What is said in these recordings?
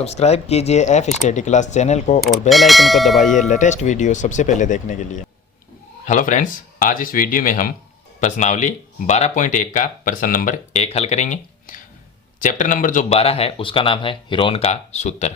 Subscribe कीजिए F study class channel को और बेल आइकन को दबाइए लेटेस्ट वीडियो सबसे पहले देखने के लिए। हेलो फ्रेंड्स, आज इस वीडियो में हम प्रश्नावली 12.1 का प्रश्न नंबर 1 हल करेंगे। चैप्टर नंबर जो 12 है उसका नाम है हीरोन का सूत्र।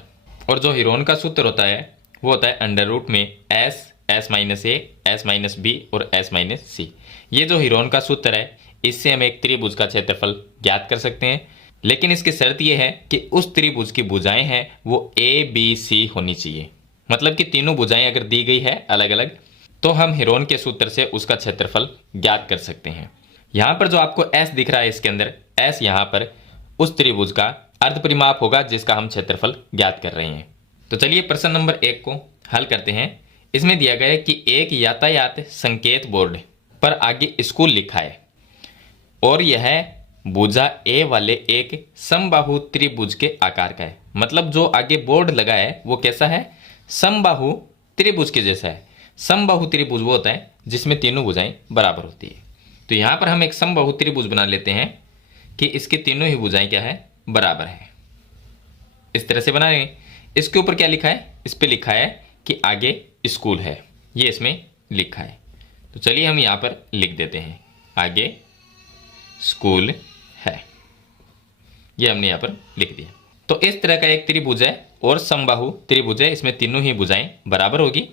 और जो हीरोन का सूत्र होता है वो होता है अंडर रूट में एस माइनस ए, एस माइनस बी और एस माइनस सी। ये जो हीरोन का सूत्र है इससे हम एक त्रिभुज का क्षेत्रफल ज्ञात कर सकते हैं, लेकिन इसकी शर्त यह है कि उस त्रिभुज की भुजाएं हैं वो ए बी सी होनी चाहिए। मतलब कि तीनों भुजाएं अगर दी गई है अलग अलग तो हम हीरोन के सूत्र से उसका क्षेत्रफल ज्ञात कर सकते हैं। यहां पर जो आपको एस दिख रहा है इसके अंदर एस यहां पर उस त्रिभुज का अर्ध परिमाप होगा जिसका हम क्षेत्रफल ज्ञात कर रहे हैं। तो चलिए प्रश्न नंबर 1 को हल करते हैं। इसमें दिया गया है कि एक यातायात संकेत बोर्ड पर आगे स्कूल लिखा है और यह भुजा ए वाले एक समबाहु त्रिभुज के आकार का है। मतलब जो आगे बोर्ड लगा है वो कैसा है? समबाहु त्रिभुज के जैसा है। समबाहु त्रिभुज वो होता है जिसमें तीनों भुजाएं बराबर होती है। तो यहां पर हम एक समबाहु त्रिभुज बना लेते हैं कि इसके तीनों ही भुजाएं क्या है? बराबर है। इस तरह से बनाएंगे। इसके ऊपर क्या लिखा है? इस पे लिखा है कि आगे स्कूल है, ये इसमें लिखा है। तो चलिए हम यहां पर लिख देते हैं आगे स्कूल है, ये हमने यहां पर लिख दिया। तो इस तरह का एक त्रिभुज है और समबाहु त्रिभुज है, इसमें तीनों ही भुजाएं बराबर होगी।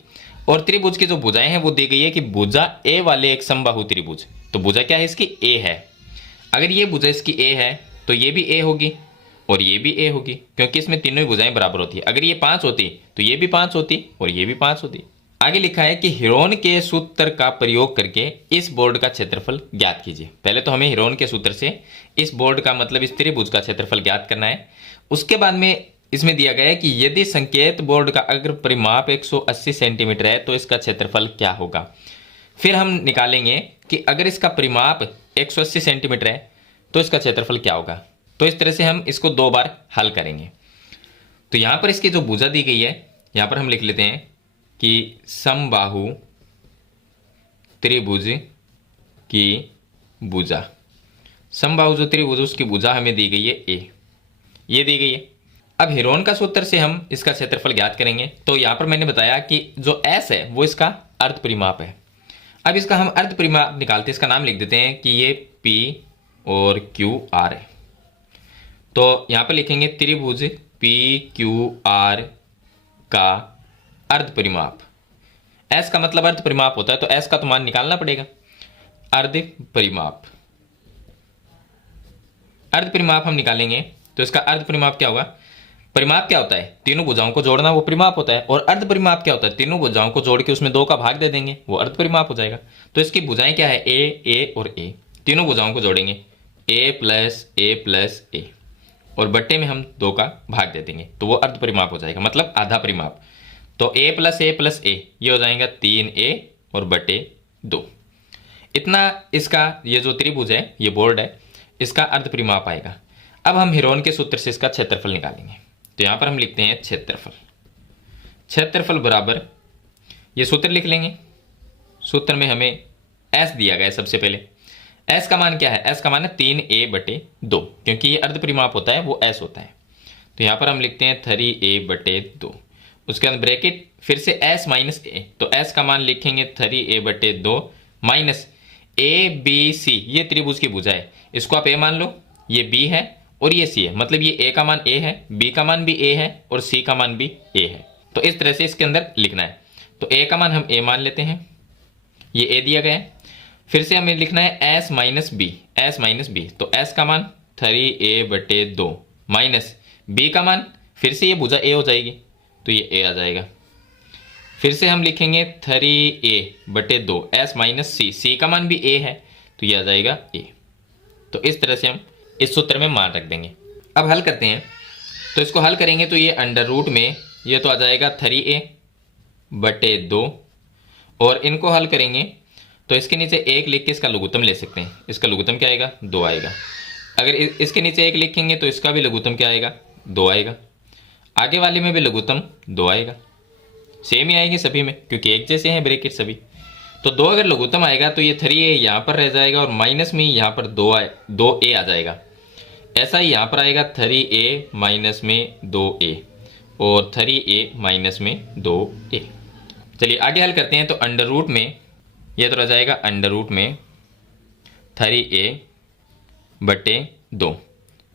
और त्रिभुज की जो भुजाएं हैं वो दी गई है कि भुजा ए वाले एक समबाहु त्रिभुज, तो भुजा क्या है इसकी? ए है। अगर ये भुजा इसकी ए है तो ये भी ए होगी और ये भी ए होगी, क्योंकि इसमें तीनों ही भुजाएं बराबर होती है। अगर ये 5 होती तो ये भी 5 होती और ये भी 5 होती। आगे लिखा है कि हीरोन के सूत्र का प्रयोग करके इस बोर्ड का क्षेत्रफल ज्ञात कीजिए। पहले तो हमें हीरोन के सूत्र से इस बोर्ड का मतलब इस त्रिभुज का क्षेत्रफल ज्ञात करना है। उसके बाद में इसमें दिया गया है कि यदि संकेत बोर्ड का अगर परिमाप 180 सेंटीमीटर है तो इसका क्षेत्रफल क्या होगा। फिर हम निकालेंगे कि अगर इसका परिमाप 180 सेंटीमीटर है तो इसका क्षेत्रफल क्या होगा। तो इस तरह से हम इसको 2 बार हल करेंगे। तो यहां पर इसकी जो भुजा दी गई है यहां पर हम लिख लेते हैं कि समबाहु त्रिभुज की भुजा, समबाहु जो त्रिभुज उसकी भुजा हमें दी गई है ए, ये दी गई है। अब हीरोन का सूत्र से हम इसका क्षेत्रफल ज्ञात करेंगे। तो यहां पर मैंने बताया कि जो एस है वो इसका अर्ध परिमाप है। अब इसका हम अर्ध परिमाप निकालते हैं, इसका नाम लिख देते हैं कि ये पी और क्यू आर है। तो यहां पर लिखेंगे त्रिभुज पी क्यू आर का अर्ध परिमाप। एस का मतलब अर्ध परिमाप होता है, तो एस का तो मान निकालना पड़ेगा। अर्ध परिमाप, अर्ध परिमाप हम निकालेंगे तो इसका अर्ध परिमाप क्या होगा? परिमाप क्या होता है? तीनों भुजाओं को जोड़ना, वो परिमाप होता है। और अर्ध परिमाप क्या होता है? तीनों भुजाओं को जोड़ के उसमें 2 का भाग दे देंगे, वो अर्ध परिमाप हो जाएगा। तो इसकी भुजाएं क्या है? ए और ए। तीनों भुजाओं को जोड़ेंगे ए प्लस ए और बट्टे में हम 2 का भाग दे देंगे, तो वो अर्ध परिमाप हो जाएगा, मतलब आधा परिमाप। तो ए प्लस ए ये हो जाएगा 3a और बटे 2। इतना इसका ये जो त्रिभुज है, ये बोर्ड है, इसका अर्ध परिमाप आएगा। अब हम हीरोन के सूत्र से इसका क्षेत्रफल निकालेंगे। तो यहां पर हम लिखते हैं क्षेत्रफल बराबर, ये सूत्र लिख लेंगे। सूत्र में हमें एस दिया गया है। सबसे पहले एस का मान क्या है? एस का मान है 3a बटे 2, क्योंकि ये अर्ध परिमाप होता है वो एस होता है। तो यहां पर हम लिखते हैं 3a बटे 2, उसके अंदर ब्रैकेट फिर से s माइनस ए, तो s का मान लिखेंगे 3a बटे 2 माइनस ए बी सी। ये त्रिभुज की भुजा है, इसको आप a मान लो, ये b है और ये c है। मतलब ये a का मान a है, b का मान भी a है और c का मान भी a है। तो इस तरह से इसके अंदर लिखना है। तो a का मान हम a मान लेते हैं, ये a दिया गया है। फिर से हमें लिखना है s माइनस b, तो s का मान 3a बटे 2 माइनस b का मान, फिर से ये भुजा a हो जाएगी तो ये a आ जाएगा। फिर से हम लिखेंगे 3a बटे 2 s माइनस c का मान भी a है तो ये आ जाएगा a। तो इस तरह से हम इस सूत्र में मान रख देंगे। अब हल करते हैं। तो इसको हल करेंगे तो ये अंडर रूट में ये तो आ जाएगा 3a बटे 2 और इनको हल करेंगे तो इसके नीचे 1 लिख के इसका लघुत्तम ले सकते हैं। इसका लघुत्तम क्या आएगा? 2 आएगा। अगर इसके नीचे 1 लिखेंगे तो इसका भी लघुत्तम क्या आएगा? 2 आएगा। आगे वाले में भी लघुत्तम 2 आएगा। सेम ही आएंगे सभी में क्योंकि एक जैसे हैं ब्रैकेट सभी। तो 2 अगर लघुत्तम आएगा तो ये 3a यहाँ पर रह जाएगा और माइनस में यहाँ पर 2a आ जाएगा। ऐसा ही यहाँ पर आएगा 3a माइनस में 2a। और 3a माइनस में 2a। चलिए आगे हल करते हैं। तो अंडर रूट में यह तो रह जाएगा अंडर रूट में 3a बटे 2,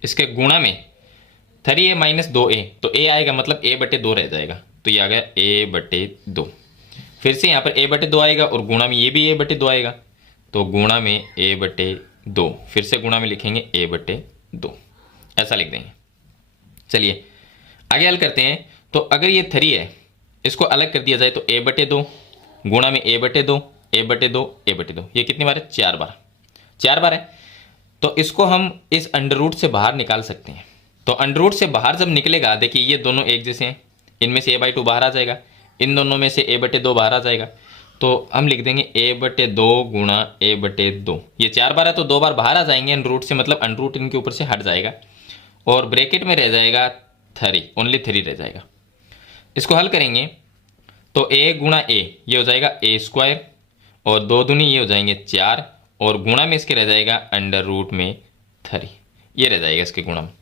इसके गुणा में 3a माइनस 2a, तो a आएगा मतलब a बटे 2 रह जाएगा, तो ये आ गया a बटे 2। फिर से यहाँ पर a बटे 2 आएगा और गुणा में ये भी a बटे 2 आएगा, तो गुणा में a बटे 2, फिर से गुणा में लिखेंगे a बटे 2, ऐसा लिख देंगे। चलिए आगे हल करते हैं। तो अगर ये 3 है, इसको अलग कर दिया जाए तो a बटे 2 गुणा में a बटे 2, a बटे 2, a बटे 2, ये कितनी बार है? 4 बार, 4 बार है। तो इसको हम इस अंडर रूट से बाहर निकाल सकते हैं। तो अंडर रूट से बाहर जब निकलेगा, देखिए ये दोनों एक जैसे हैं, इनमें से a/2 बाहर आ जाएगा, इन दोनों में से a बटे 2 बाहर आ जाएगा, तो हम लिख देंगे a बटे 2 गुणा a बटे 2। ये 4 बार है तो 2 बार बाहर आ जाएंगे अंडर रूट से, मतलब अंडर रूट इनके ऊपर से हट जाएगा और ब्रैकेट में रह जाएगा 3, ओनली 3 रह जाएगा। इसको हल करेंगे तो a गुणा a ये हो जाएगा a स्क्वायर और 2 दूनी ये हो जाएंगे 4 और गुणा में इसके रह जाएगा अंडर रूट में 3, ये रह जाएगा इसके गुणा में।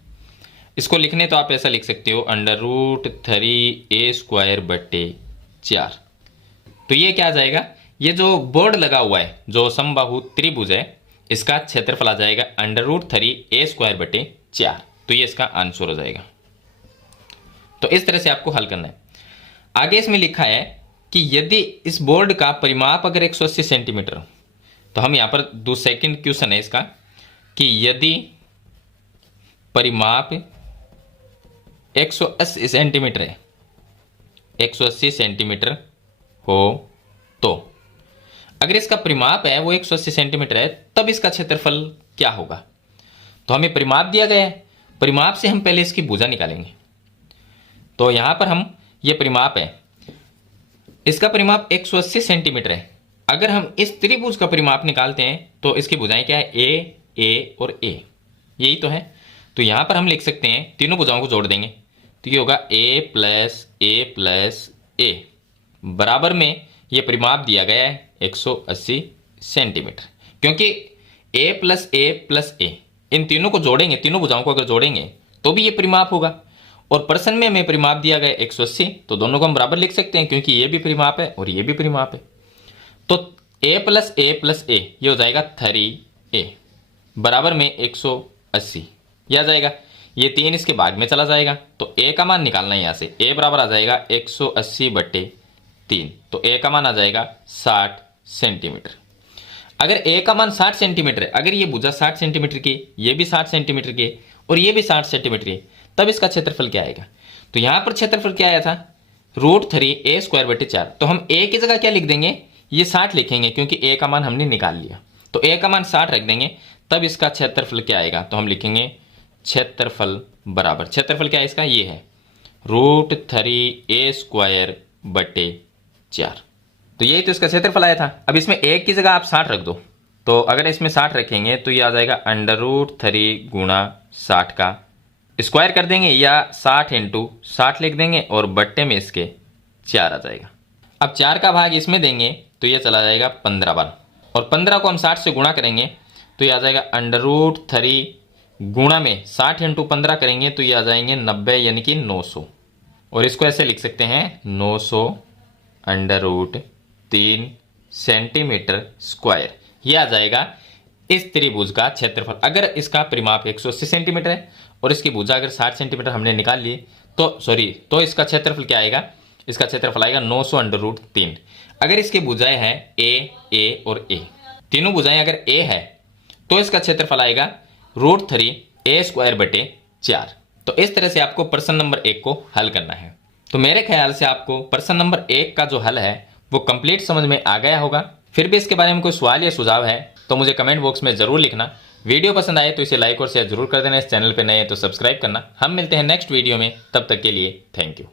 इसको लिखने तो आप ऐसा लिख सकते हो अंडर रूट 3a स्क्वायर बटे 4। तो ये क्या आ जाएगा? ये जो बोर्ड लगा हुआ है, जो समबाहु त्रिभुज है, इसका क्षेत्रफल आ जाएगा अंडर रूट 3a स्क्वायर बटे 4। तो ये इसका आंसर हो जाएगा। तो इस तरह से आपको हल करना है। आगे इसमें लिखा है कि यदि इस बोर्ड का परिमाप अगर 180 सेंटीमीटर, तो हम यहां पर सेकंड क्वेश्चन है इसका कि यदि परिमाप 180 सेंटीमीटर है, 180 सेंटीमीटर हो, तो अगर इसका परिमाप है वो 180 सेंटीमीटर है, तब इसका क्षेत्रफल क्या होगा? तो हमें परिमाप दिया गया है, परिमाप से हम पहले इसकी भुजा निकालेंगे। तो यहां पर हम ये परिमाप है, इसका परिमाप 180 सेंटीमीटर है। अगर हम इस त्रिभुज का परिमाप निकालते हैं तो इसकी भुजाएं क्या है? a और a, यही तो है। तो यहां पर हम लिख सकते हैं, तीनों भुजाओं को जोड़ देंगे तो ये होगा a प्लस a बराबर में ये परिमाप दिया गया है 180 सेंटीमीटर, क्योंकि a प्लस a इन तीनों को जोड़ेंगे, तीनों भुजाओं को अगर जोड़ेंगे तो भी ये परिमाप होगा। और प्रश्न में हमें परिमाप दिया गया 180, तो दोनों को हम बराबर लिख सकते हैं क्योंकि ये भी परिमाप है और ये भी परिमाप है। तो a प्लस a ये हो जाएगा 3a बराबर में 180, यह आ जाएगा। ये 3 इसके भाग में चला जाएगा तो a का मान निकालना है। यहाँ से a बराबर आ जाएगा 180 बटे 3, तो a का मान आ जाएगा 60 सेंटीमीटर। अगर a का मान 60 सेंटीमीटर है, अगर ये भुजा 60 सेंटीमीटर की, ये भी 60 सेंटीमीटर की और ये भी 60 सेंटीमीटर की, तब इसका क्षेत्रफल क्या आएगा? तो यहां पर क्षेत्रफल क्या आया था? रूट 3a स्क्वायर बटे 4। तो हम a की जगह क्या लिख देंगे? ये 60 लिखेंगे क्योंकि a का मान हमने निकाल लिया, तो a का मान 60 रख देंगे, तब इसका क्षेत्रफल क्या आएगा? तो हम लिखेंगे क्षेत्रफल बराबर, क्षेत्रफल क्या है इसका? ये है रूट 3a स्क्वायर बटे 4। तो यही तो इसका क्षेत्रफल आया था। अब इसमें a की जगह आप 60 रख दो, तो अगर इसमें 60 रखेंगे तो ये आ जाएगा अंडर रूट 3 गुणा 60 का स्क्वायर कर देंगे या 60 इंटू 60 लिख देंगे और बट्टे में इसके 4 आ जाएगा। अब 4 का भाग इसमें देंगे तो ये चला जाएगा 15 बार, और 15 को हम 60 से गुणा करेंगे तो ये आ जाएगा अंडर रूट 3 गुणा में 60 इंटू 15 करेंगे तो ये आ जाएंगे 90 यानी कि 900, और इसको ऐसे लिख सकते हैं 900 अंडर रूट 3 सेंटीमीटर स्क्वायर। ये आ जाएगा इस त्रिभुज का क्षेत्रफल। अगर इसका परिमाप 180 सेंटीमीटर है और इसकी भुजा अगर 60 सेंटीमीटर हमने निकाल ली तो इसका क्षेत्रफल क्या आएगा? इसका क्षेत्रफल आएगा 900 अंडर रूट 3। अगर इसकी भुजाएं हैं a और a, तीनों भुजाएं अगर a है तो इसका क्षेत्रफल आएगा रूट 3a स्क्वायर बटे 4। तो इस तरह से आपको प्रश्न नंबर 1 को हल करना है। तो मेरे ख्याल से आपको प्रश्न नंबर 1 का जो हल है वो कंप्लीट समझ में आ गया होगा। फिर भी इसके बारे में कोई सवाल या सुझाव है तो मुझे कमेंट बॉक्स में जरूर लिखना। वीडियो पसंद आए तो इसे लाइक और शेयर जरूर कर देना। इस चैनल पे नए हैं तो सब्सक्राइब करना। हम मिलते हैं नेक्स्ट वीडियो में, तब तक के लिए थैंक यू।